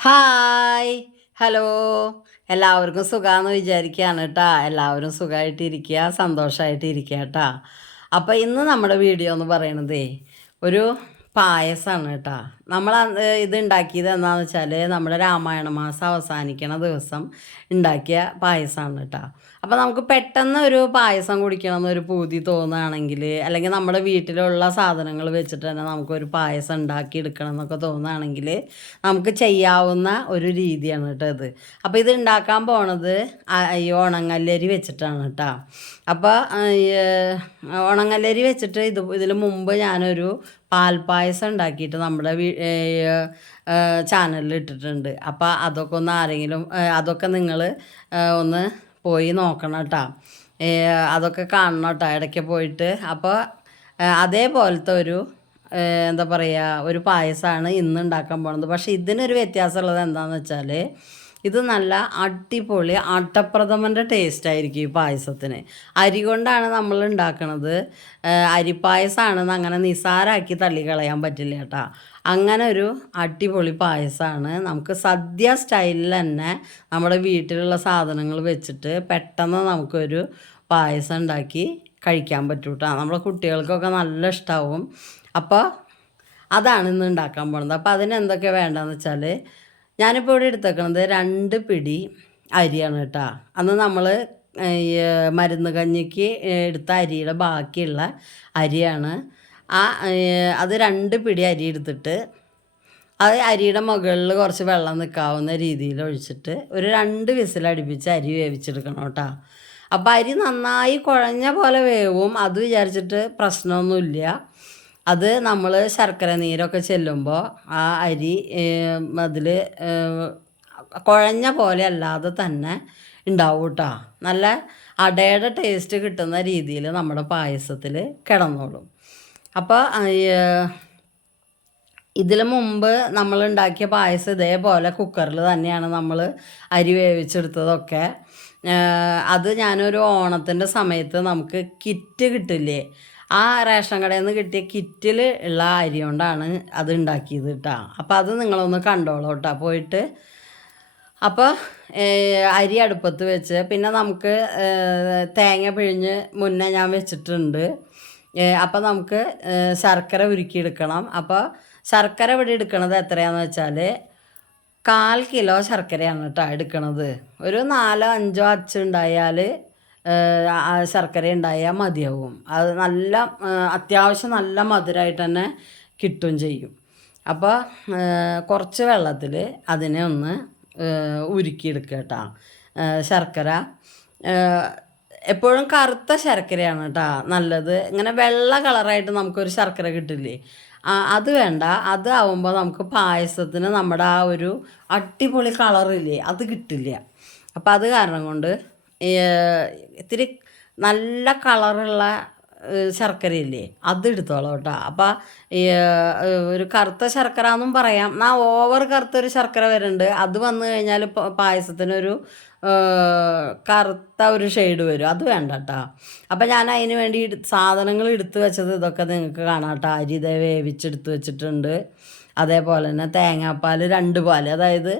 Hi. Hello. എല്ലാവർക്കും സുഖമാണെന്ന് വിചാരിക്കുകയാണ് കേട്ടോ എല്ലാവരും സുഖമായിട്ടിരിക്കുക സന്തോഷമായിട്ടിരിക്കുക കേട്ടോ അപ്പോൾ ഇന്ന് നമ്മുടെ വീഡിയോ എന്ന് പറയണതേ ഒരു പായസമാണ് കേട്ടോ നമ്മൾ ഇത് ഉണ്ടാക്കിയത് എന്താണെന്ന് വെച്ചാൽ നമ്മുടെ രാമായണ മാസം അവസാനിക്കണ ദിവസം ഉണ്ടാക്കിയ പായസമാണ് കേട്ടോ അപ്പോൾ നമുക്ക് പെട്ടെന്ന് ഒരു പായസം കുടിക്കണം എന്നൊരു പൂതി തോന്നുകയാണെങ്കിൽ അല്ലെങ്കിൽ നമ്മുടെ വീട്ടിലുള്ള സാധനങ്ങൾ വെച്ചിട്ട് തന്നെ നമുക്കൊരു പായസം ഉണ്ടാക്കി എടുക്കണം എന്നൊക്കെ തോന്നുകയാണെങ്കിൽ നമുക്ക് ചെയ്യാവുന്ന ഒരു രീതിയാണ് കേട്ടോ ഇത്. അപ്പോൾ ഇത് ഉണ്ടാക്കാൻ പോണത് ഈ ഉണങ്ങല്ലരി വെച്ചിട്ടാണ് കേട്ടോ. അപ്പോൾ ഉണങ്ങല്ലരി വെച്ചിട്ട് ഇത് ഇതിന് മുമ്പ് ഞാനൊരു പാൽപ്പായസം ഉണ്ടാക്കിയിട്ട് നമ്മുടെ ചാനലിൽ ഇട്ടിട്ടുണ്ട്. അപ്പോൾ അതൊക്കെ ഒന്ന് ആരെങ്കിലും അതൊക്കെ നിങ്ങൾ ഒന്ന് പോയി നോക്കണം കേട്ടോ അതൊക്കെ കാണണം കേട്ടോ ഇടയ്ക്ക് പോയിട്ട് അപ്പോൾ അതേപോലത്തെ ഒരു എന്താ പറയുക ഒരു പായസമാണ് ഇന്ന് ഉണ്ടാക്കാൻ പോണത്. പക്ഷേ ഇതിനൊരു വ്യത്യാസമുള്ളത് എന്താണെന്ന് വെച്ചാൽ ഇത് നല്ല അടിപൊളി അട്ടപ്രഥമന്റെ ടേസ്റ്റ് ആയിരിക്കും ഈ പായസത്തിന്. അരി കൊണ്ടാണ് നമ്മൾ ഉണ്ടാക്കണത്. അരിപ്പായസമാണെന്ന് അങ്ങനെ നിസാരാക്കി തള്ളിക്കളയാൻ പറ്റില്ല കേട്ടോ. അങ്ങനെ ഒരു അടിപൊളി പായസമാണ് നമുക്ക് സദ്യ സ്റ്റൈലിൽ തന്നെ നമ്മുടെ വീട്ടിലുള്ള സാധനങ്ങൾ വെച്ചിട്ട് പെട്ടെന്ന് നമുക്കൊരു പായസം ഉണ്ടാക്കി കഴിക്കാൻ പറ്റും കേട്ടോ നമ്മുടെ കുട്ടികൾക്കൊക്കെ നല്ല ഇഷ്ടമാവും അപ്പോൾ അതാണ് ഇന്ന് ഉണ്ടാക്കാൻ പോണത്. അപ്പോൾ അതിനെന്തൊക്കെ വേണ്ടതെന്ന് വെച്ചാൽ ഞാനിപ്പോൾ ഇവിടെ എടുത്തേക്കണത് രണ്ട് പിടി അരിയാണ് കേട്ടോ. അന്ന് നമ്മൾ മരുന്ന് കഞ്ഞിക്ക് എടുത്ത അരിയുടെ ബാക്കിയുള്ള അരിയാണ്. ആ അത് രണ്ട് പിടി അരി എടുത്തിട്ട് അത് അരിയുടെ മുകളിൽ കുറച്ച് വെള്ളം നിൽക്കാവുന്ന രീതിയിൽ ഒഴിച്ചിട്ട് ഒരു രണ്ട് വിസിലടിപ്പിച്ച് അരി വേവിച്ചെടുക്കണം കേട്ടോ. അപ്പോൾ അരി നന്നായി കുഴഞ്ഞ പോലെ വേവും. അത് വിചാരിച്ചിട്ട് പ്രശ്നമൊന്നുമില്ല. അത് നമ്മൾ ശർക്കര നീരൊക്കെ ചെല്ലുമ്പോൾ ആ അരി അതിൽ കുഴഞ്ഞ പോലെ അല്ലാതെ തന്നെ ഉണ്ടാവും കേട്ടോ. നല്ല അടയുടെ ടേസ്റ്റ് കിട്ടുന്ന രീതിയിൽ നമ്മുടെ പായസത്തിൽ കിടന്നോളും. അപ്പോൾ ഇതിന് മുമ്പ് നമ്മൾ ഉണ്ടാക്കിയ പായസം ഇതേപോലെ കുക്കറിൽ തന്നെയാണ് നമ്മൾ അരി വേവിച്ചെടുത്തതൊക്കെ. അത് ഞാനൊരു ഓണത്തിന്റെ സമയത്ത് നമുക്ക് കിറ്റ് കിട്ടില്ലേ? ആ റേഷൻ കടയിൽ നിന്ന് കിട്ടിയ കിറ്റിൽ ഉള്ള അരി കൊണ്ടാണ് അത് ഉണ്ടാക്കിയത് കേട്ടോ അപ്പോൾ അത് നിങ്ങളൊന്ന് കണ്ടോളൂ കേട്ടോ പോയിട്ട് അപ്പോൾ അരി അടുപ്പത്ത് വെച്ച് പിന്നെ നമുക്ക് തേങ്ങ പിഴിഞ്ഞ് മുന്നേ ഞാൻ വെച്ചിട്ടുണ്ട്. അപ്പോൾ നമുക്ക് ശർക്കര ഉരുക്കിയെടുക്കണം. അപ്പോൾ ശർക്കര ഇവിടെ എടുക്കണത് എത്രയാണെന്ന് വെച്ചാൽ കാൽ കിലോ ശർക്കരയാണ് കേട്ടോ എടുക്കണത്. ഒരു നാലോ അഞ്ചോ അച്ചുണ്ടായാൽ ശർക്കര ഉണ്ടായാൽ മതിയാവും. അത് നല്ല അത്യാവശ്യം നല്ല മധുരമായിട്ട് തന്നെ കിട്ടും ചെയ്യും. അപ്പോൾ കുറച്ച് വെള്ളത്തിൽ അതിനെ ഒന്ന് ഉരുക്കിയെടുക്കുക കേട്ടോ ശർക്കര എപ്പോഴും കറുത്ത ശർക്കരയാണ് കേട്ടോ നല്ലത്. ഇങ്ങനെ വെള്ള കളറായിട്ട് നമുക്കൊരു ശർക്കര കിട്ടില്ലേ? അത് വേണ്ട. അത് ആവുമ്പോൾ നമുക്ക് പായസത്തിന് നമ്മുടെ ആ ഒരു അടിപൊളി കളറില്ലേ അത് കിട്ടില്ല. അപ്പോൾ അത് കാരണം കൊണ്ട് ഇത്തിരി നല്ല കളറുള്ള ശർക്കരയില്ലേ? അത് എടുത്തോളാം കേട്ടോ. അപ്പോൾ ഒരു കറുത്ത ശർക്കര എന്നും പറയാം. എന്നാൽ ഓവർ കറുത്തൊരു ശർക്കര വരുന്നുണ്ട്. അത് വന്നു കഴിഞ്ഞാൽ പായസത്തിനൊരു കറുത്ത ഒരു ഷെയ്ഡ് വരും. അത് വേണ്ട കേട്ടോ അപ്പം ഞാൻ അതിന് വേണ്ടി സാധനങ്ങൾ എടുത്തു വെച്ചത് ഇതൊക്കെ നിങ്ങൾക്ക് കാണാം കേട്ടോ അരി ഇതേ വേവിച്ചെടുത്ത് വെച്ചിട്ടുണ്ട്. അതേപോലെ തന്നെ തേങ്ങാപ്പാൽ രണ്ട് പാൽ അതായത്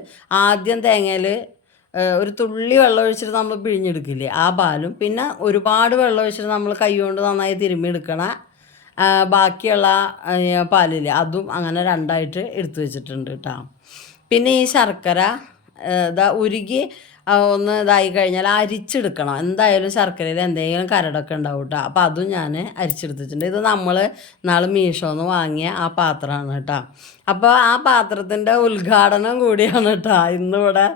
ആദ്യം തേങ്ങയിൽ ഒരു തുള്ളി വെള്ളം ഒഴിച്ചിട്ട് നമ്മൾ പിഴിഞ്ഞെടുക്കില്ലേ ആ പാലും. പിന്നെ ഒരുപാട് വെള്ളം ഒഴിച്ചിട്ട് നമ്മൾ കൈകൊണ്ട് നന്നായി തിരുമ്മി എടുക്കണ ബാക്കിയുള്ള പാലില്ലേ. അതും അങ്ങനെ രണ്ടായിട്ട് എടുത്തു വെച്ചിട്ടുണ്ട് കേട്ടോ പിന്നെ ഈ ശർക്കര ഇതാ ഉരുകി ഒന്ന് ഇതായി കഴിഞ്ഞാൽ അരിച്ചെടുക്കണം. എന്തായാലും ശർക്കരയിൽ എന്തെങ്കിലും കരടൊക്കെ ഉണ്ടാവും കേട്ടോ അപ്പോൾ അതും ഞാൻ അരിച്ചെടുത്തിട്ടുണ്ട്. ഇത് നമ്മൾ നാളെ മീഷോന്ന് വാങ്ങിയ ആ പാത്രമാണ് കേട്ടോ അപ്പോൾ ആ പാത്രത്തിന്റെ ഉദ്ഘാടനം കൂടിയാണ് കേട്ടോ ഇന്നിവിടെ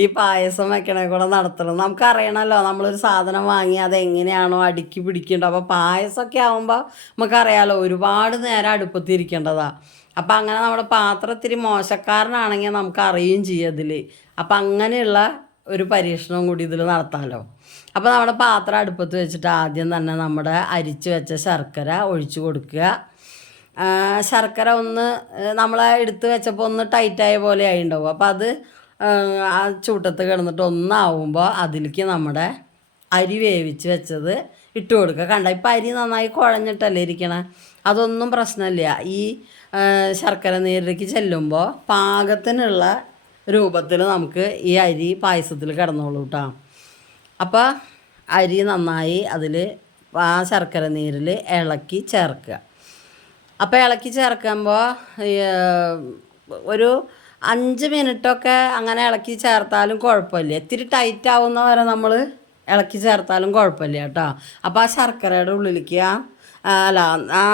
ഈ പായസം വെക്കണേ കൂടെ നടത്തണം. നമുക്കറിയണമല്ലോ നമ്മളൊരു സാധനം വാങ്ങി അത് എങ്ങനെയാണോ അടുക്കി പിടിക്കേണ്ടത്. അപ്പോൾ പായസമൊക്കെ ആകുമ്പോൾ നമുക്കറിയാലോ ഒരുപാട് നേരം അടുപ്പത്തിരിക്കേണ്ടതാണ് അപ്പം അങ്ങനെ നമ്മുടെ പാത്രം ഇത്തിരി മോശക്കാരനാണെങ്കിൽ നമുക്ക് അറിയുകയും ചെയ്യും അതിൽ അപ്പം അങ്ങനെയുള്ള ഒരു പരീക്ഷണവും കൂടി ഇതിൽ നടത്താമല്ലോ അപ്പോൾ നമ്മുടെ പാത്രം അടുപ്പത്ത് വെച്ചിട്ട് ആദ്യം തന്നെ നമ്മുടെ അരിച്ചു വെച്ച ശർക്കര ഒഴിച്ചു കൊടുക്കുക. ശർക്കര ഒന്ന് നമ്മൾ എടുത്ത് വെച്ചപ്പോൾ ഒന്ന് ടൈറ്റായ പോലെ ആയി ആയിണ്ടാവും. അപ്പോൾ അത് ആ ചൂട്ടത്ത് കിടന്നിട്ട് ഒന്നാവുമ്പോൾ അതിലേക്ക് നമ്മുടെ അരി വേവിച്ച് വെച്ചത് ഇട്ട് കൊടുക്കുക. കണ്ട? ഇപ്പം അരി നന്നായി കുഴഞ്ഞിട്ടല്ലേ ഇരിക്കണം? അതൊന്നും പ്രശ്നമില്ല. ഈ ശർക്കര നീരിലേക്ക് ചെല്ലുമ്പോൾ പാകത്തിനുള്ള രൂപത്തിൽ നമുക്ക് ഈ അരി പായസത്തിൽ കിടന്നോളൂ കേട്ടോ അപ്പോൾ അരി നന്നായി അതിൽ ആ ശർക്കര നീരിൽ ഇളക്കി ചേർക്കുക. അപ്പോൾ ഇളക്കി ചേർക്കുമ്പോൾ ഒരു അഞ്ച് മിനിറ്റൊക്കെ അങ്ങനെ ഇളക്കി ചേർത്താലും കുഴപ്പമില്ല. ഇത്തിരി ടൈറ്റ് ആവുന്ന വരെ നമ്മൾ ഇളക്കി ചേർത്താലും കുഴപ്പമില്ല കേട്ടോ അപ്പോൾ ആ ശർക്കരയുടെ ഉള്ളിലേക്ക് ആ അല്ല ആ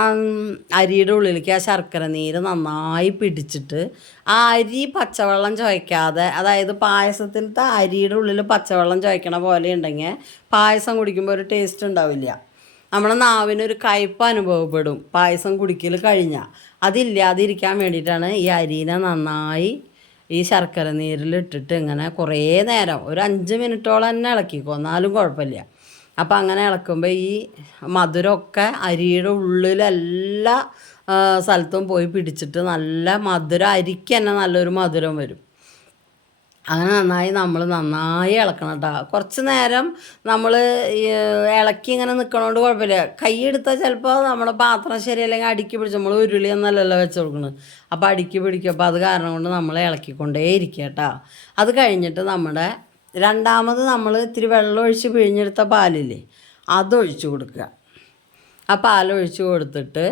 അരിയുടെ ഉള്ളിലേക്ക് ആ ശർക്കര നീര് നന്നായി പിടിച്ചിട്ട് ആ അരി പച്ചവെള്ളം ചുവയ്ക്കാതെ അതായത് പായസത്തിലത്തെ അരിയുടെ ഉള്ളിൽ പച്ചവെള്ളം ചുവയ്ക്കണ പോലെ ഉണ്ടെങ്കിൽ പായസം കുടിക്കുമ്പോൾ ഒരു ടേസ്റ്റ് ഉണ്ടാവില്ല. നമ്മുടെ നാവിനൊരു കയ്പ്പ് അനുഭവപ്പെടും പായസം കുടിക്കൽ കഴിഞ്ഞാൽ അതില്ലാതിരിക്കാൻ വേണ്ടിയിട്ടാണ് ഈ അരീനെ നന്നായി ഈ ശർക്കര നീരിലിട്ടിട്ട് ഇങ്ങനെ കുറേ നേരം ഒരു അഞ്ച് മിനിറ്റോളം തന്നെ ഇളക്കിക്കോ എന്നാലും കുഴപ്പമില്ല. അപ്പം അങ്ങനെ ഇളക്കുമ്പോൾ ഈ മധുരമൊക്കെ അരിയുടെ ഉള്ളിലെല്ലാ സ്ഥലത്തും പോയി പിടിച്ചിട്ട് നല്ല മധുരം അരിക്ക് തന്നെ നല്ലൊരു മധുരം വരും. അങ്ങനെ നന്നായി നമ്മൾ നന്നായി ഇളക്കണം കേട്ടോ കുറച്ച് നേരം നമ്മൾ ഇളക്കി ഇങ്ങനെ നിൽക്കണോണ്ട് കുഴപ്പമില്ല. കൈ എടുത്താൽ ചിലപ്പോൾ നമ്മുടെ പാത്രം ശരിയല്ലെങ്കിൽ അടുക്കി പിടിച്ച് നമ്മൾ ഉരുളി എന്നല്ലല്ലോ വെച്ച് കൊടുക്കുന്നത് അപ്പോൾ അടുക്കി പിടിക്കും. അപ്പോൾ അത് കാരണം കൊണ്ട് നമ്മൾ ഇളക്കിക്കൊണ്ടേ ഇരിക്കുക കേട്ടോ അത് കഴിഞ്ഞിട്ട് നമ്മുടെ രണ്ടാമത് നമ്മൾ ഇത്തിരി വെള്ളം ഒഴിച്ച് പിഴിഞ്ഞെടുത്ത പാലില്ലേ അതൊഴിച്ച് കൊടുക്കുക. ആ പാലൊഴിച്ച് കൊടുത്തിട്ട്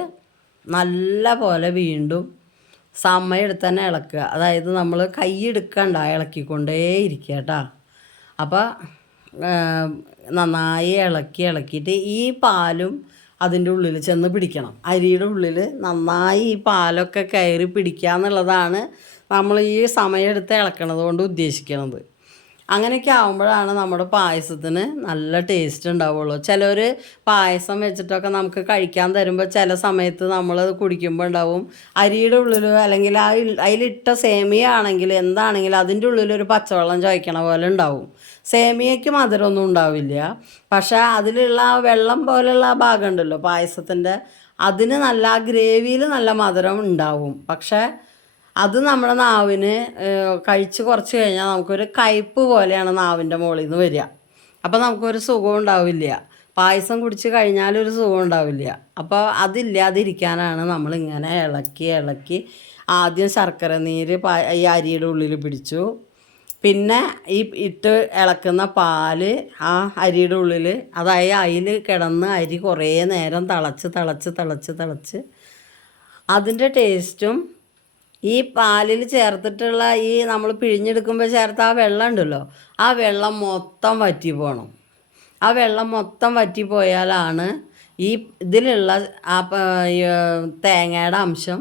നല്ല പോലെ വീണ്ടും സമയം എടുത്ത് തന്നെ ഇളക്കുക. അതായത് നമ്മൾ കൈ എടുക്കണ്ട ഇളക്കിക്കൊണ്ടേ ഇരിക്കുക കേട്ടോ. അപ്പോൾ നന്നായി ഇളക്കി ഇളക്കിയിട്ട് ഈ പാലും അതിന്റെ ഉള്ളിൽ ചെന്ന് പിടിക്കണം. അരിയുടെ ഉള്ളിൽ നന്നായി ഈ പാലൊക്കെ കയറി പിടിക്കുക എന്നുള്ളതാണ് നമ്മൾ ഈ സമയമെടുത്ത് ഇളക്കണത് കൊണ്ട് ഉദ്ദേശിക്കണത്. അങ്ങനെയൊക്കെ ആകുമ്പോഴാണ് നമ്മുടെ പായസത്തിന് നല്ല ടേസ്റ്റ് ഉണ്ടാവുള്ളൂ. ചിലർ പായസം വെച്ചിട്ടൊക്കെ നമുക്ക് കഴിക്കാൻ തരുമ്പോൾ ചില സമയത്ത് നമ്മൾ കുടിക്കുമ്പോൾ ഉണ്ടാവും. അരിയുടെ ഉള്ളിൽ അല്ലെങ്കിൽ ആ അതിലിട്ട സേമിയ ആണെങ്കിൽ എന്താണെങ്കിലും അതിന്റെ ഉള്ളിൽ ഒരു പച്ചവെള്ളം ചോദിക്കണ പോലെ ഉണ്ടാവും. സേമിയയ്ക്ക് മധുരമൊന്നും ഉണ്ടാവില്ല. പക്ഷേ അതിലുള്ള ആ വെള്ളം പോലെയുള്ള ആ ഭാഗം ഉണ്ടല്ലോ പായസത്തിന്റെ അതിന് നല്ല ആ ഗ്രേവിയിൽ നല്ല മധുരം ഉണ്ടാവും. പക്ഷേ അത് നമ്മുടെ നാവിന് കഴിച്ച് കുറച്ച് കഴിഞ്ഞാൽ നമുക്കൊരു കയ്പ്പ് പോലെയാണ് നാവിന്റെ മുകളിൽ നിന്ന് വരിക. അപ്പോൾ നമുക്കൊരു സുഖം ഉണ്ടാവില്ല. പായസം കുടിച്ച് കഴിഞ്ഞാലൊരു സുഖം ഉണ്ടാവില്ല. അപ്പോൾ അതില്ലാതിരിക്കാനാണ് നമ്മളിങ്ങനെ ഇളക്കി ഇളക്കി ആദ്യം ശർക്കര നീര് ഈ അരിയുടെ ഉള്ളിൽ പിടിച്ചു. പിന്നെ ഈ ഇട്ട് ഇളക്കുന്ന പാൽ ആ അരിയുടെ ഉള്ളിൽ അതായത് അതിൽ കിടന്ന് അരി കുറേ നേരം തിളച്ച് തിളച്ച് തിളച്ച് തിളച്ച്. അതിന്റെ ടേസ്റ്റും ഈ പാലിൽ ചേർത്തിട്ടുള്ള ഈ നമ്മൾ പിഴിഞ്ഞെടുക്കുമ്പോൾ ചേർത്ത ആ വെള്ളം ഉണ്ടല്ലോ ആ വെള്ളം മൊത്തം വറ്റി പോകണം ആ വെള്ളം മൊത്തം വറ്റി പോയാലാണ് ഈ ഇതിലുള്ള ആ തേങ്ങയുടെ അംശം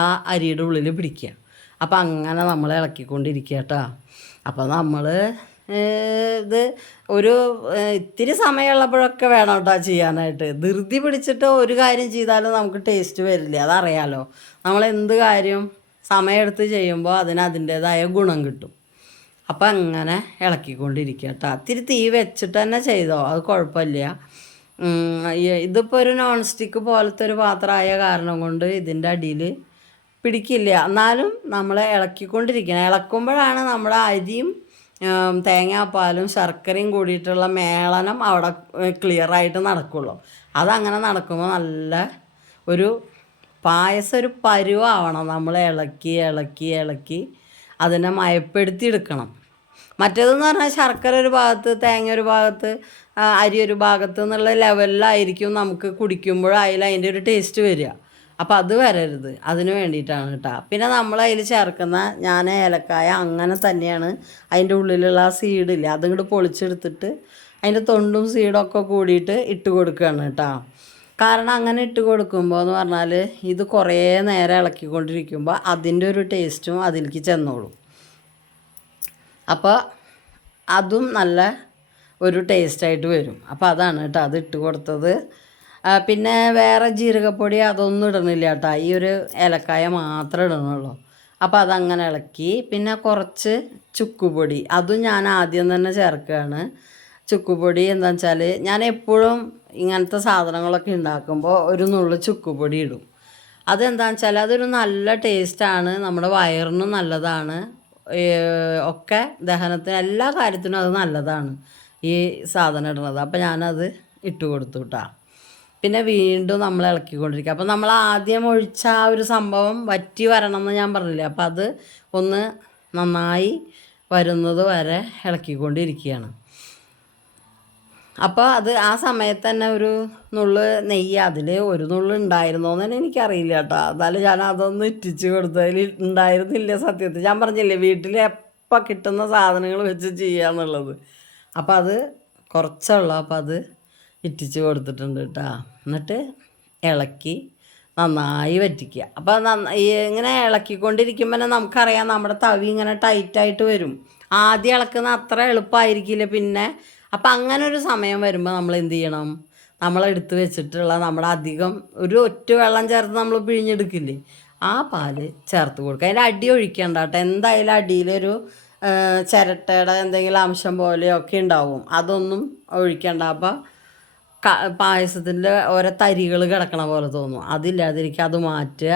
ആ അരിയുടെ ഉള്ളിൽ പിടിക്കുക. അപ്പം അങ്ങനെ നമ്മൾ ഇളക്കിക്കൊണ്ടിരിക്കുക കേട്ടോ അപ്പം നമ്മൾ ഇത് ഒരു ഇത്തിരി സമയമുള്ളപ്പോഴൊക്കെ വേണം കേട്ടോ ചെയ്യാനായിട്ട്. ധൃതി പിടിച്ചിട്ട് ഒരു കാര്യം ചെയ്താലും നമുക്ക് ടേസ്റ്റ് വരില്ല. അതറിയാലോ നമ്മൾ എന്ത് കാര്യം സമയമെടുത്ത് ചെയ്യുമ്പോൾ അതിന് അതിന്റേതായ ഗുണം കിട്ടും. അപ്പം അങ്ങനെ ഇളക്കിക്കൊണ്ടിരിക്കുക കേട്ടോ അത്തിരി തീ വെച്ചിട്ട് തന്നെ ചെയ്തോ അത് കുഴപ്പമില്ല. ഇതിപ്പോൾ ഒരു നോൺ സ്റ്റിക്ക് പോലത്തെ ഒരു പാത്രമായ കാരണം കൊണ്ട് ഇതിന്റെ അടിയിൽ പിടിക്കില്ല. എന്നാലും നമ്മൾ ഇളക്കിക്കൊണ്ടിരിക്കണം. ഇളക്കുമ്പോഴാണ് നമ്മുടെ അരിയും തേങ്ങാപ്പാലും ശർക്കരയും കൂടിയിട്ടുള്ള മേളനം അവിടെ ക്ലിയറായിട്ട് നടക്കുള്ളൂ. അതങ്ങനെ നടക്കുമ്പോൾ നല്ല ഒരു പായസം ഒരു പരുവാവണം നമ്മൾ ഇളക്കി ഇളക്കി ഇളക്കി അതിനെ മയപ്പെടുത്തി എടുക്കണം മറ്റേതെന്ന് പറഞ്ഞാൽ ശർക്കര ഒരു ഭാഗത്ത് തേങ്ങ ഒരു ഭാഗത്ത് അരി ഒരു ഭാഗത്ത് എന്നുള്ള ലെവലിലായിരിക്കും നമുക്ക് കുടിക്കുമ്പോഴായാലും അതിന്റെ ഒരു ടേസ്റ്റ് വരിക. അപ്പം അത് വരരുത്. അതിന് വേണ്ടിയിട്ടാണ് കേട്ടോ. പിന്നെ നമ്മൾ അതിൽ ചേർക്കുന്ന ഞാൻ ഏലക്കായ അങ്ങനെ തന്നെയാണ് അതിന്റെ ഉള്ളിലുള്ള ആ സീഡില്ല അതിങ്ങോട്ട് പൊളിച്ചെടുത്തിട്ട് അതിന്റെ തൊണ്ടും സീഡും ഒക്കെ കൂടിയിട്ട് ഇട്ട് കൊടുക്കുകയാണ് കേട്ടോ. കാരണം അങ്ങനെ ഇട്ട് കൊടുക്കുമ്പോൾ എന്ന് പറഞ്ഞാൽ ഇത് കുറേ നേരം ഇളക്കിക്കൊണ്ടിരിക്കുമ്പോൾ അതിന്റെ ഒരു ടേസ്റ്റും അതിലേക്ക് ചെന്നോളും. അപ്പോൾ അതും നല്ല ഒരു ടേസ്റ്റായിട്ട് വരും. അപ്പോൾ അതാണ് കേട്ടോ അത് ഇട്ട് കൊടുത്തത്. പിന്നെ വേറെ ജീരകപ്പൊടി അതൊന്നും ഇടണില്ല കേട്ടോ. ഈ ഒരു ഏലക്കായ മാത്രമേ ഇടണുള്ളൂ. അപ്പോൾ അതങ്ങനെ ഇളക്കി പിന്നെ കുറച്ച് ചുക്കുപൊടി. അതും ഞാൻ ആദ്യം തന്നെ ചേർക്കുകയാണ്. ചുക്കുപൊടി എന്താണെന്ന് വെച്ചാൽ ഞാൻ എപ്പോഴും ഇങ്ങനത്തെ സാധനങ്ങളൊക്കെ ഉണ്ടാക്കുമ്പോൾ ഒരു നുള്ളു ചുക്കുപൊടി ഇടും. അതെന്താണെന്ന് വെച്ചാൽ അതൊരു നല്ല ടേസ്റ്റാണ്. നമ്മുടെ വയറിനും നല്ലതാണ്. ഒക്കെ ദഹനത്തിന് എല്ലാ കാര്യത്തിനും അത് നല്ലതാണ് ഈ സാധനം ഇടുന്നത്. അപ്പോൾ ഞാനത് ഇട്ട് കൊടുത്തു കേട്ടോ പിന്നെ വീണ്ടും നമ്മൾ ഇളക്കിക്കൊണ്ടിരിക്കുക. അപ്പോൾ നമ്മൾ ആദ്യം ഒഴിച്ച ആ ഒരു സംഭവം വറ്റി വരണം എന്ന് ഞാൻ പറഞ്ഞില്ലേ? അപ്പോൾ അത് ഒന്ന് നന്നായി വരുന്നത് വരെ ഇളക്കിക്കൊണ്ടിരിക്കുകയാണ്. അപ്പോൾ അത് ആ സമയത്ത് തന്നെ ഒരു നുള്ള് നെയ്യ് അതിൽ ഒരു നുള്ള് ഉണ്ടായിരുന്നോന്ന് തന്നെ എനിക്കറിയില്ല കേട്ടോ. എന്നാലും ഞാൻ അതൊന്ന് ഇറ്റിച്ച് കൊടുത്തതിൽ ഉണ്ടായിരുന്നില്ല സത്യത്തിൽ. ഞാൻ പറഞ്ഞില്ലേ വീട്ടിൽ എപ്പോൾ കിട്ടുന്ന സാധനങ്ങൾ വെച്ച് ചെയ്യാന്നുള്ളത്. അപ്പോൾ അത് കുറച്ചുള്ളൂ. അപ്പോൾ അത് ഇറ്റിച്ച് കൊടുത്തിട്ടുണ്ട് കേട്ടോ. എന്നിട്ട് ഇളക്കി നന്നായി വറ്റിക്കുക. അപ്പോൾ നന്ന ഈ ഇങ്ങനെ ഇളക്കിക്കൊണ്ടിരിക്കുമ്പോൾ തന്നെ നമുക്കറിയാം നമ്മുടെ തവി ഇങ്ങനെ ടൈറ്റായിട്ട് വരും. ആദ്യം ഇളക്കുന്ന അത്ര എളുപ്പമായിരിക്കില്ല പിന്നെ അപ്പം അങ്ങനെ ഒരു സമയം വരുമ്പോൾ നമ്മൾ എന്ത് ചെയ്യണം? നമ്മളെടുത്ത് വെച്ചിട്ടുള്ള നമ്മുടെ അധികം ഒരു ഒറ്റ വെള്ളം ചേർത്ത് നമ്മൾ പിഴിഞ്ഞെടുക്കില്ലേ? ആ പാൽ ചേർത്ത് കൊടുക്കുക. അതിന്റെ അടി ഒഴിക്കേണ്ട കേട്ടോ. എന്തായാലും അടിയിലൊരു ചിരട്ടയുടെ എന്തെങ്കിലും അംശം പോലെയൊക്കെ ഉണ്ടാവും. അതൊന്നും ഒഴിക്കേണ്ട. അപ്പോൾ ക പായസത്തിന്റെ ഓരോ തരികൾ കിടക്കണ പോലെ തോന്നും. അതില്ലാതിരിക്കുക അത് മാറ്റുക.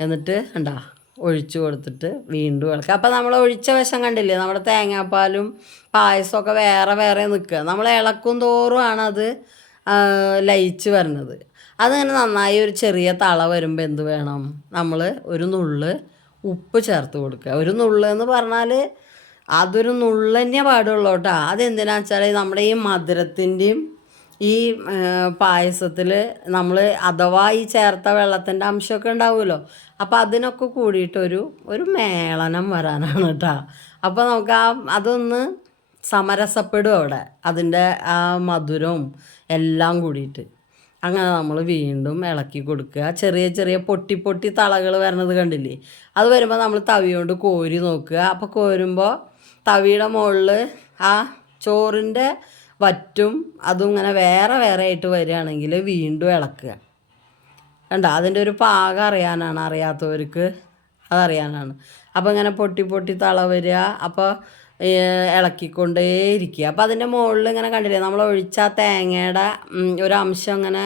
എന്നിട്ട് ഉണ്ടാ ഒഴിച്ചു കൊടുത്തിട്ട് വീണ്ടും ഇളക്കുക. അപ്പം നമ്മൾ ഒഴിച്ച വശം കണ്ടില്ലേ? നമ്മുടെ തേങ്ങാപ്പാലും പായസമൊക്കെ വേറെ വേറെ നിൽക്കുക. നമ്മൾ ഇളക്കും തോറുമാണ് അത് ലയിച്ച് വരുന്നത്. അതങ്ങനെ നന്നായി ഒരു ചെറിയ തള വരുമ്പോൾ എന്ത് വേണം? നമ്മൾ ഒരു നുള്ള് ഉപ്പ് ചേർത്ത് കൊടുക്കുക. ഒരു നുള്ള് എന്ന് പറഞ്ഞാൽ അതൊരു നുള്ള് തന്നെ പാടുള്ളൂ കേട്ടോ. അതെന്തിനാ വെച്ചാൽ നമ്മുടെ ഈ മധുരത്തിന്റെയും ഈ പായസത്തിൽ നമ്മൾ അഥവാ ഈ ചേർത്ത വെള്ളത്തിന്റെ അംശമൊക്കെ ഉണ്ടാവുമല്ലോ. അപ്പോൾ അതിനൊക്കെ കൂടിയിട്ടൊരു ഒരു മേളനം വരാനാണ് കേട്ടോ അപ്പോൾ നമുക്ക് ആ അതൊന്ന് സമരസപ്പെടും അവിടെ. അതിന്റെ ആ മധുരവും എല്ലാം കൂടിയിട്ട്. അങ്ങനെ നമ്മൾ വീണ്ടും ഇളക്കി കൊടുക്കുക. ചെറിയ ചെറിയ പൊട്ടി പൊട്ടി തളകൾ വരണത് കണ്ടില്ലേ? അത് വരുമ്പോൾ നമ്മൾ തവി കൊണ്ട് കോരി നോക്കുക. അപ്പോൾ കോരുമ്പോൾ തവിയുടെ മുകളിൽ ആ ചോറിന്റെ വറ്റും അതും ഇങ്ങനെ വേറെ വേറെ ആയിട്ട് വരികയാണെങ്കിൽ വീണ്ടും ഇളക്കുക. കണ്ട? അതിന്റെ ഒരു പാകം അറിയാനാണ് അറിയാത്തവർക്ക് അതറിയാനാണ്. അപ്പോൾ ഇങ്ങനെ പൊട്ടി പൊട്ടി തള വരിക അപ്പോൾ ഇളക്കിക്കൊണ്ടേ ഇരിക്കുക. അപ്പോൾ അതിന്റെ മുകളിൽ ഇങ്ങനെ കണ്ടില്ലേ നമ്മൾ ഒഴിച്ച തേങ്ങയുടെ ഒരു അംശം ഇങ്ങനെ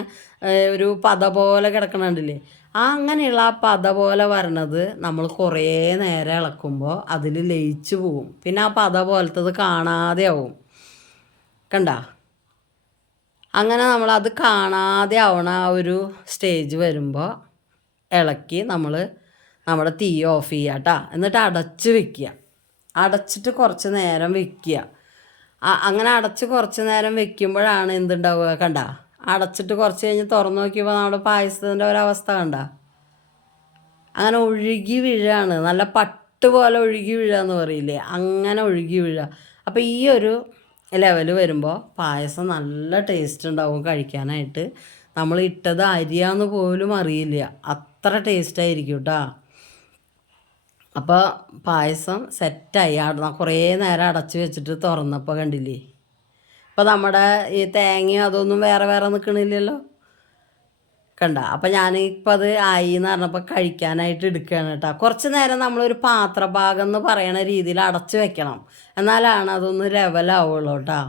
ഒരു പത പോലെ കിടക്കണുണ്ടല്ലേ ആ അങ്ങനെയുള്ള ആ പത പോലെ വരണത് നമ്മൾ കുറേ നേരം ഇളക്കുമ്പോൾ അതിൽ ലയിച്ചു പോവും. പിന്നെ ആ പത പോലത്തത് കാണാതെ ആവും കണ്ട? അങ്ങനെ നമ്മൾ അത് കാണാതെ ആവണ ആ ഒരു സ്റ്റേജ് വരുമ്പോൾ ഇളക്കി നമ്മൾ നമ്മുടെ തീ ഓഫ് ചെയ്യുക കേട്ടോ എന്നിട്ട് അടച്ച് വെക്കുക. അടച്ചിട്ട് കുറച്ച് നേരം വെക്കുക. അങ്ങനെ അടച്ച് കുറച്ച് നേരം വെക്കുമ്പോഴാണ് എന്തുണ്ടാവുക കണ്ട? അടച്ചിട്ട് കുറച്ച് കഴിഞ്ഞ് തുറന്നു നോക്കിയപ്പോൾ നമ്മുടെ പായസത്തിന്റെ ഒരവസ്ഥ കണ്ട? അങ്ങനെ ഒഴുകി വീഴാണ്. നല്ല പട്ട് പോലെ ഒഴുകി വീഴുക എന്ന് പറയില്ലേ? അങ്ങനെ ഒഴുകി വീഴുക അപ്പോൾ ഈ ഒരു ലെവൽ വരുമ്പോൾ പായസം നല്ല ടേസ്റ്റ് ഉണ്ടാവും കഴിക്കാനായിട്ട്. നമ്മൾ ഇട്ടത് അരിയാന്ന് പോലും അറിയില്ല. അത്ര ടേസ്റ്റ് ആയിരിക്കും കേട്ടോ അപ്പോൾ പായസം സെറ്റായി കുറേ നേരം അടച്ചു വെച്ചിട്ട് തുറന്നപ്പോൾ കണ്ടില്ലേ? അപ്പോൾ നമ്മുടെ ഈ തേങ്ങയും അതൊന്നും വേറെ വേറെ നിൽക്കണില്ലല്ലോ കണ്ട. അപ്പം ഞാനിപ്പോൾ അത് ആയി എന്ന് പറഞ്ഞപ്പോൾ കഴിക്കാനായിട്ട് എടുക്കുകയാണ് കേട്ടോ. കുറച്ച് നേരം നമ്മളൊരു പാത്രഭാഗം എന്ന് പറയുന്ന രീതിയിൽ അടച്ചു വെക്കണം. എന്നാലാണ് അതൊന്ന് ലെവലാവുള്ളൂ കേട്ടോ.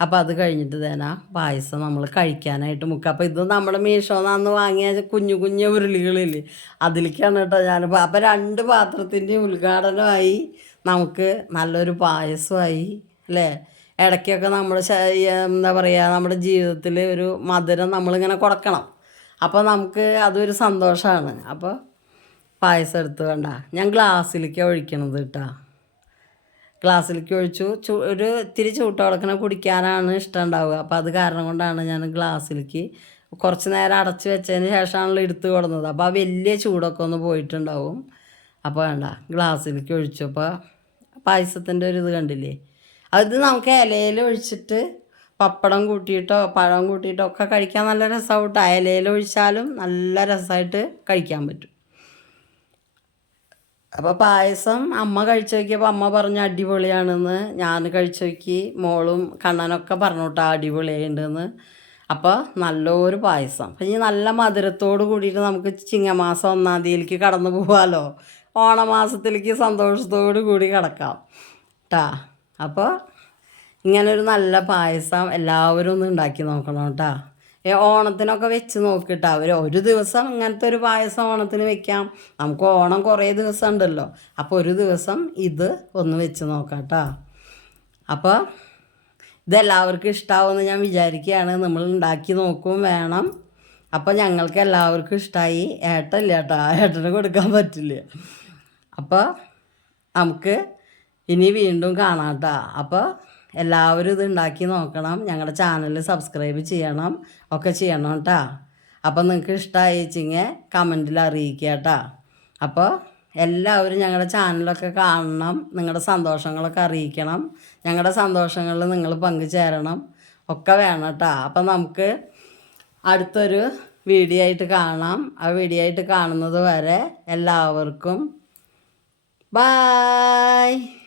അപ്പോൾ അത് കഴിഞ്ഞിട്ട് തന്നെ പായസം നമ്മൾ കഴിക്കാനായിട്ട് മുക്കുക. അപ്പോൾ ഇത് നമ്മുടെ മീഷോന്ന് അന്ന് വാങ്ങിയ കുഞ്ഞു കുഞ്ഞു ഉരുളികളില്ലേ അതിലേക്കാണ് കേട്ടോ ഞാൻ അപ്പോൾ രണ്ട് പാത്രത്തിന്റെ ഉദ്ഘാടനമായി നമുക്ക് നല്ലൊരു പായസമായി അല്ലേ? ഇടയ്ക്കൊക്കെ നമ്മൾ എന്താ പറയുക നമ്മുടെ ജീവിതത്തിൽ ഒരു മധുരം നമ്മളിങ്ങനെ കൊടുക്കണം. അപ്പോൾ നമുക്ക് അതൊരു സന്തോഷമാണ് അപ്പോൾ പായസം എടുത്ത് വേണ്ട ഞാൻ ഗ്ലാസ്സിലേക്ക് ഒഴിക്കണത് കേട്ടോ ഗ്ലാസ്സിലേക്ക് ഒഴിച്ചു. ചൂ ഒരു ഇത്തിരി ചൂട്ടോടക്കണ കുടിക്കാനാണ് ഇഷ്ടം ഉണ്ടാവുക. അപ്പോൾ അത് കാരണം കൊണ്ടാണ് ഞാൻ ഗ്ലാസ്സിലേക്ക് കുറച്ച് നേരം അടച്ച് വെച്ചതിന് ശേഷമാണല്ലോ എടുത്ത് കൊടുന്നത്. അപ്പോൾ ആ വലിയ ചൂടൊക്കെ ഒന്ന് പോയിട്ടുണ്ടാവും. അപ്പോൾ വേണ്ട ഗ്ലാസ്സിലേക്ക് ഒഴിച്ചു. അപ്പോൾ പായസത്തിന്റെ ഒരു ഇത് കണ്ടില്ലേ? അത് നമുക്ക് ഇലയിൽ ഒഴിച്ചിട്ട് പപ്പടം കൂട്ടിയിട്ടോ പഴം കൂട്ടിയിട്ടോ ഒക്കെ കഴിക്കാൻ നല്ല രസമാണ് ഇലയിൽ ഒഴിച്ചാലും നല്ല രസമായിട്ട് കഴിക്കാൻ പറ്റും. അപ്പോൾ പായസം അമ്മ കഴിച്ചു നോക്കിയപ്പോൾ അമ്മ പറഞ്ഞ അടിപൊളിയാണെന്ന് ഞാൻ കഴിച്ചു നോക്കി. മോളും കണ്ണനൊക്കെ പറഞ്ഞു കേട്ടോ അടിപൊളിയായിട്ടുണ്ടെന്ന് അപ്പോൾ നല്ലൊരു പായസം. അപ്പം ഇനി നല്ല മധുരത്തോട് കൂടിയിട്ട് നമുക്ക് ചിങ്ങമാസം ഒന്നാം തീയതിയിലേക്ക് കടന്നു പോകാമല്ലോ ഓണമാസത്തിലേക്ക് സന്തോഷത്തോടു കൂടി കിടക്കാം. കേട്ടാ അപ്പോൾ ഇങ്ങനൊരു നല്ല പായസം എല്ലാവരും ഒന്ന് ഉണ്ടാക്കി നോക്കണം കേട്ടോ. ഓണത്തിനൊക്കെ വെച്ച് നോക്കിയിട്ട് അവർ ഒരു ദിവസം ഇങ്ങനത്തെ ഒരു പായസം ഓണത്തിന് വെക്കാം. നമുക്ക് ഓണം കുറേ ദിവസം ഉണ്ടല്ലോ. അപ്പോൾ ഒരു ദിവസം ഇത് ഒന്ന് വെച്ച് നോക്കാം കേട്ടോ. അപ്പോൾ ഇതെല്ലാവർക്കും ഇഷ്ടമാവുമെന്ന് ഞാൻ വിചാരിക്കുകയാണ്. നമ്മൾ ഉണ്ടാക്കി നോക്കും വേണം. അപ്പോൾ ഞങ്ങൾക്ക് എല്ലാവർക്കും ഇഷ്ടമായി ഏട്ടല്ല ഏട്ടാ ഏട്ടന് കൊടുക്കാൻ പറ്റില്ല. അപ്പോൾ നമുക്ക് ഇനി വീണ്ടും കാണാം കേട്ടോ. അപ്പോൾ എല്ലാവരും ഇത് ഉണ്ടാക്കി നോക്കണം. ഞങ്ങളുടെ ചാനൽ സബ്സ്ക്രൈബ് ചെയ്യണം. ഒക്കെ ചെയ്യണം കേട്ടോ. അപ്പോൾ നിങ്ങൾക്ക് ഇഷ്ടമായി വെച്ചിങ്ങ കമന്റിൽ അറിയിക്കുക കേട്ടോ. അപ്പോൾ എല്ലാവരും ഞങ്ങളുടെ ചാനലൊക്കെ കാണണം. നിങ്ങളുടെ സന്തോഷങ്ങളൊക്കെ അറിയിക്കണം. ഞങ്ങളുടെ സന്തോഷങ്ങളിൽ നിങ്ങൾ പങ്കുചേരണം. ഒക്കെ വേണം കേട്ടോ. അപ്പം നമുക്ക് അടുത്തൊരു വീഡിയോ ആയിട്ട് കാണാം. ആ വീഡിയോ ആയിട്ട് കാണുന്നത് വരെ എല്ലാവർക്കും ബായ്